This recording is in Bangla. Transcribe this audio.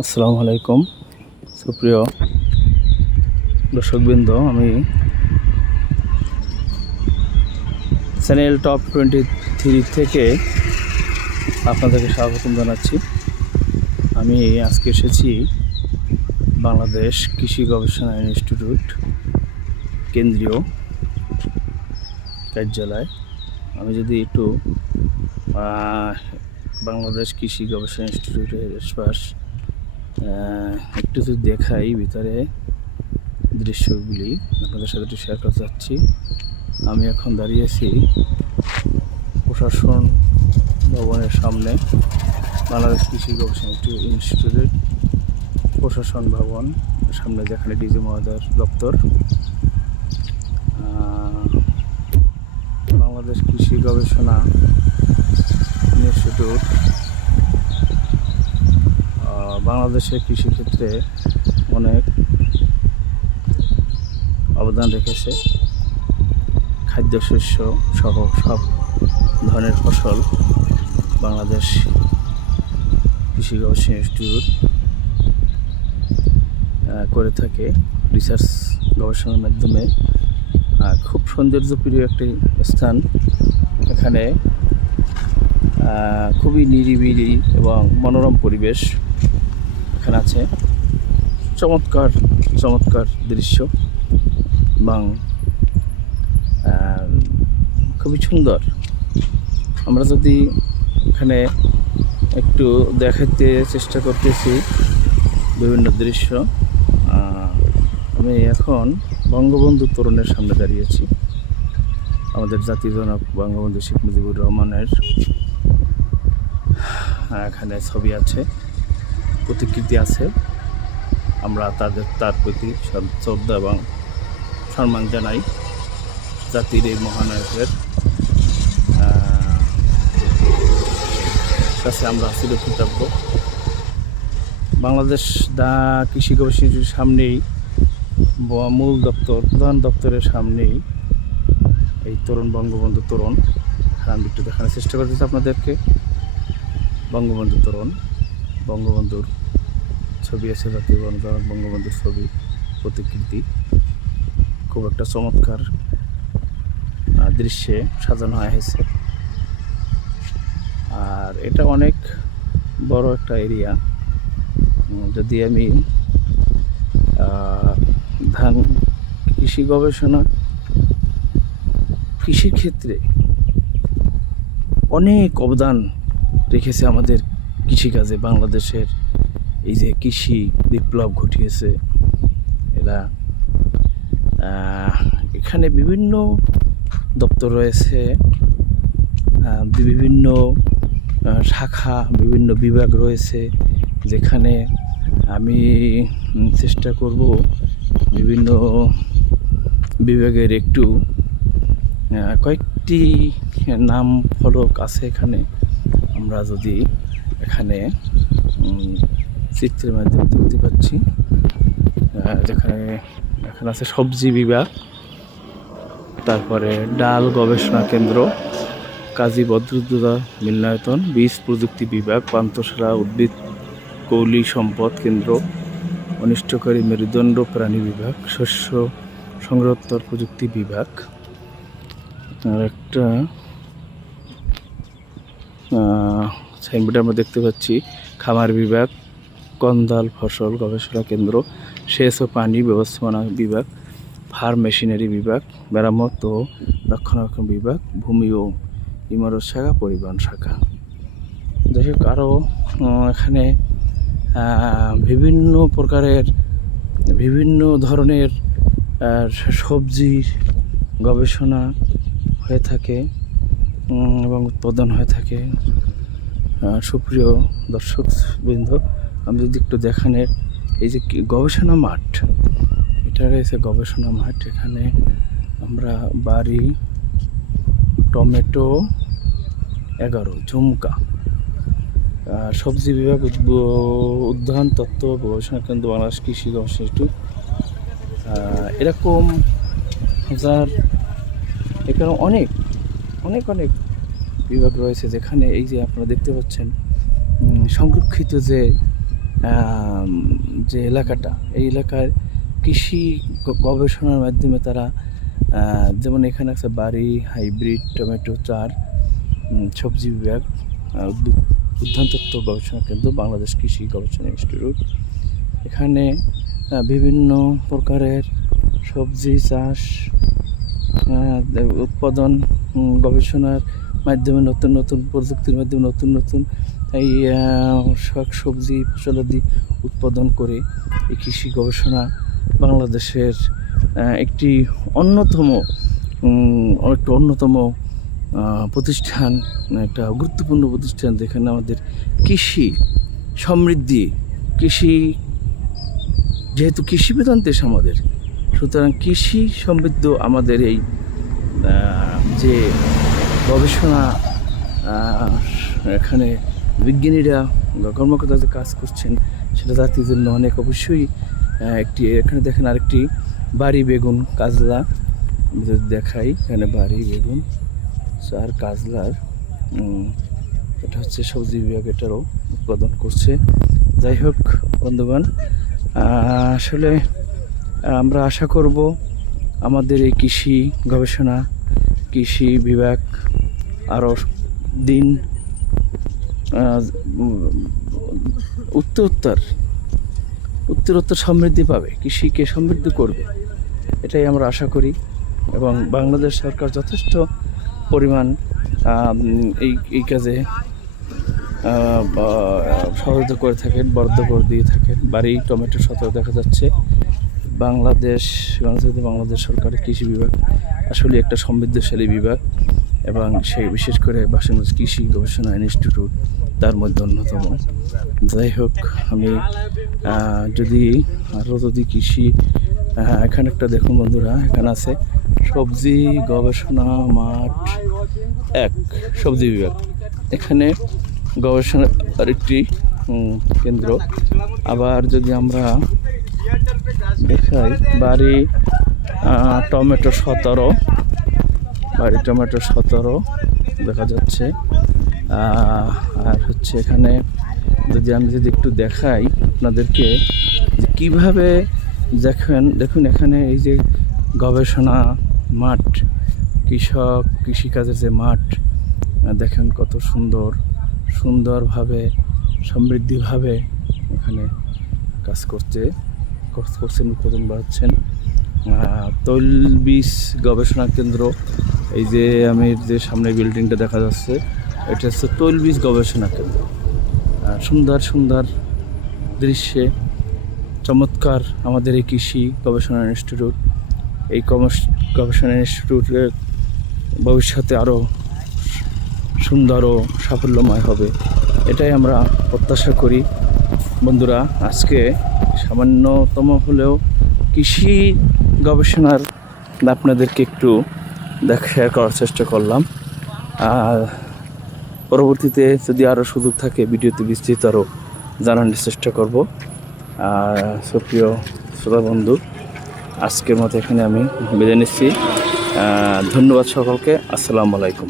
আসসালামু আলাইকুম সুপ্রিয় দর্শকবৃন্দ, আমি চ্যানেল টপ 23 থেকে আপনাদেরকে স্বাগতম জানাচ্ছি। আমি আজকে এসেছি বাংলাদেশ কৃষি গবেষণা ইনস্টিটিউট কেন্দ্রীয় কার্যালয়। আমি যদি একটু বাংলাদেশ কৃষি গবেষণা ইনস্টিটিউটের আশপাশ একটু যদি দেখাই, ভিতরে দৃশ্যগুলি আপনাদের সাথে একটু শেয়ার করতে চাচ্ছি। আমি এখন দাঁড়িয়েছি প্রশাসন ভবনের সামনে, বাংলাদেশ কৃষি গবেষণা ইনস্টিটিউটের প্রশাসন ভবন সামনে, যেখানে ডিজি মহোদয়ের দপ্তর। বাংলাদেশ কৃষি গবেষণা ইনস্টিটিউট বাংলাদেশের কৃষিক্ষেত্রে অনেক অবদান রেখেছে। খাদ্যশস্য সহ সব ধরনের ফসল বাংলাদেশ কৃষি গবেষণা ইনস্টিটিউট করে থাকে রিসার্চ গবেষণার মাধ্যমে। খুব সৌন্দর্যপ্রিয় একটি স্থান। এখানে খুবই নিরিবিলি এবং মনোরম পরিবেশ এখানে আছে। চমৎকার চমৎকার দৃশ্য এবং খুবই সুন্দর। আমরা যদি এখানে একটু দেখাতে চেষ্টা করতেছি বিভিন্ন দৃশ্য। আমি এখন বঙ্গবন্ধু তোরণের সামনে দাঁড়িয়েছি। আমাদের জাতির জনক বঙ্গবন্ধু শেখ মুজিবুর রহমানের এখানে ছবি আছে, প্রতিকৃতি আছে। আমরা তার প্রতি শ্রদ্ধা এবং সম্মান জানাই। জাতির এই মহানায়কের কাছে আমরা চিরকৃতজ্ঞ। বাংলাদেশ কৃষি গবেষণার সামনেই, মূল দপ্তর, প্রধান দপ্তরের সামনেই এই তরুণ বঙ্গবন্ধু তোরণ। আমি একটু দেখানোর চেষ্টা করতেছি আপনাদেরকে। বঙ্গবন্ধু তোরণ, বঙ্গবন্ধুর ছবি আছে, জাতীয় জনক বঙ্গবন্ধুর ছবি, প্রতিকৃতি। খুব একটা চমৎকার দৃশ্যে সাজানো হয়েছে। আর এটা অনেক বড় একটা এরিয়া। যদি আমি ধান কৃষি গবেষণা, কৃষির ক্ষেত্রে অনেক অবদান রেখেছে আমাদের কৃষিকাজে। বাংলাদেশের এই যে কৃষি বিপ্লব ঘটিয়েছে এরা। এখানে বিভিন্ন দপ্তর রয়েছে, বিভিন্ন শাখা, বিভিন্ন বিভাগ রয়েছে, যেখানে আমি চেষ্টা করব বিভিন্ন বিভাগের একটু কয়েকটি নাম ফলক আছে এখানে। আমরা যদি এখানে চিত্রের মাধ্যমে দেখতে পাচ্ছি, যেখানে এখানে আছে সবজি বিভাগ, তারপরে ডাল গবেষণা কেন্দ্র, কাজী বদরুদ্দোজা মিলনায়তন, বীজ প্রযুক্তি বিভাগ, পান্তশালা উদ্ভিদ কৌলি সম্পদ কেন্দ্র, অনিষ্টকারী মেরুদণ্ড প্রাণী বিভাগ, শস্য সংরক্ষণ প্রযুক্তি বিভাগ। আর একটা সাইনবোর্ডে আমরা দেখতে পাচ্ছি খামার বিভাগ, কন্দাল ফসল গবেষণা কেন্দ্র, সেচ ও পানি ব্যবস্থাপনা বিভাগ, ফার্ম মেশিনারি বিভাগ, মেরামত ও রক্ষণাবেক্ষণ বিভাগ, ভূমি ও ইমারত শাখা, পরিবহন শাখা। যাই হোক, আরও এখানে বিভিন্ন প্রকারের, বিভিন্ন ধরনের সবজির গবেষণা হয়ে থাকে এবং উৎপাদন হয়ে থাকে। সুপ্রিয় দর্শকবৃন্দ, আমি যদি একটু দেখানের, এই যে গবেষণা মাঠ, এটা রয়েছে গবেষণা মাঠ। এখানে আমরা বাড়ি, টমেটো 11, ঝুমকা, সবজি বিভাগ, উদ্যান তত্ত্ব গবেষণা কেন্দ্র, বাংলাদেশ কৃষি গবেষণা ইনস্টিটিউট, এরকম হাজার, এখানে অনেক অনেক অনেক বিভাগ রয়েছে, যেখানে এই যে আপনারা দেখতে পাচ্ছেন সংরক্ষিত যে যে এলাকাটা, এই এলাকার কৃষি গবেষণার মাধ্যমে তারা যেমন এখানে আছে বাড়ি হাইব্রিড টমেটো চার সবজি বিভাগ উদ্যান তত্ত্ব গবেষণা কেন্দ্র বাংলাদেশ কৃষি গবেষণা ইনস্টিটিউট। এখানে বিভিন্ন প্রকারের সবজি চাষ উৎপাদন গবেষণার মাধ্যমে নতুন নতুন প্রযুক্তির মাধ্যমে নতুন নতুন এই শাক সবজি ফসলাদি উৎপাদন করে এই কৃষি গবেষণা বাংলাদেশের একটি অন্যতম প্রতিষ্ঠান, একটা গুরুত্বপূর্ণ প্রতিষ্ঠান যেখানে আমাদের কৃষি সমৃদ্ধি, কৃষি যেহেতু কৃষি প্রধান দেশ আমাদের, সুতরাং কৃষি সমৃদ্ধ আমাদের এই যে গবেষণা এখানে বিজ্ঞানীরা কর্মকর্তাদের কাজ করছেন সেটা জাতির জন্য অনেক অবশ্যই একটি। এখানে দেখেন আরেকটি বাড়ি বেগুন কাজলা যদি দেখাই, এখানে বাড়ি বেগুন আর কাজলার এটা হচ্ছে সবজি বিভাগ, এটারও উৎপাদন করছে। যাই হোক বন্ধুগণ, আসলে আমরা আশা করব আমাদের এই কৃষি গবেষণা কৃষি বিভাগ আরও দিন উত্তরোত্তর সমৃদ্ধি পাবে, কৃষিকে সমৃদ্ধ করবে, এটাই আমরা আশা করি। এবং বাংলাদেশ সরকার যথেষ্ট পরিমাণ এই কাজে সহযোগিতা করে থাকেন, বরাদ্দ করে দিয়ে থাকেন। বাড়ি টমেটো সতেও দেখা যাচ্ছে। বাংলাদেশ সরকারের কৃষি বিভাগ আসলে একটা সমৃদ্ধশালী বিভাগ, এবং সেই বিশেষ করে বাংলাদেশ কৃষি গবেষণা ইনস্টিটিউট তার মধ্যে অন্যতম। যাই হোক, আমি যদি কৃষি এখানে একটা দেখুন বন্ধুরা, এখানে আছে সবজি গবেষণা মাঠ 1 সবজি বিভাগ, এখানে গবেষণার আরেকটি কেন্দ্র। আবার যদি আমরা দেখাই বাড়ি টমেটো 17 দেখা যাচ্ছে। আর হচ্ছে এখানে আমি যদি একটু দেখাই আপনাদেরকে যে কীভাবে দেখুন এখানে এই যে গবেষণা মাঠ, কৃষিকাজের যে মাঠ, দেখেন কত সুন্দরভাবে সমৃদ্ধিভাবে এখানে কাজ করছেন উৎপাদন বাড়াচ্ছেন। তৈলবীজ গবেষণা কেন্দ্র, এই যে আমি যে সামনে বিল্ডিংটা দেখা যাচ্ছে এটা হচ্ছে তৈলবীজ গবেষণা কেন্দ্র। সুন্দর দৃশ্যে চমৎকার আমাদের এই কৃষি গবেষণা ইনস্টিটিউট। এই গবেষণা ইনস্টিটিউটের ভবিষ্যতে আরও সুন্দর ও সাফল্যময় হবে, এটাই আমরা প্রত্যাশা করি। বন্ধুরা, আজকে সামান্যতম হলেও কৃষি গবেষণার আপনাদেরকে একটু শেয়ার করার চেষ্টা করলাম। আর পরবর্তীতে যদি আরও সুযোগ থাকে ভিডিওতে বিস্তৃত আরও জানানোর চেষ্টা করব। সুপ্রিয় শ্রোতা বন্ধু, আজকের মতো এখানে আমি বিদায় নিচ্ছি। ধন্যবাদ সকলকে। আসসালামু আলাইকুম।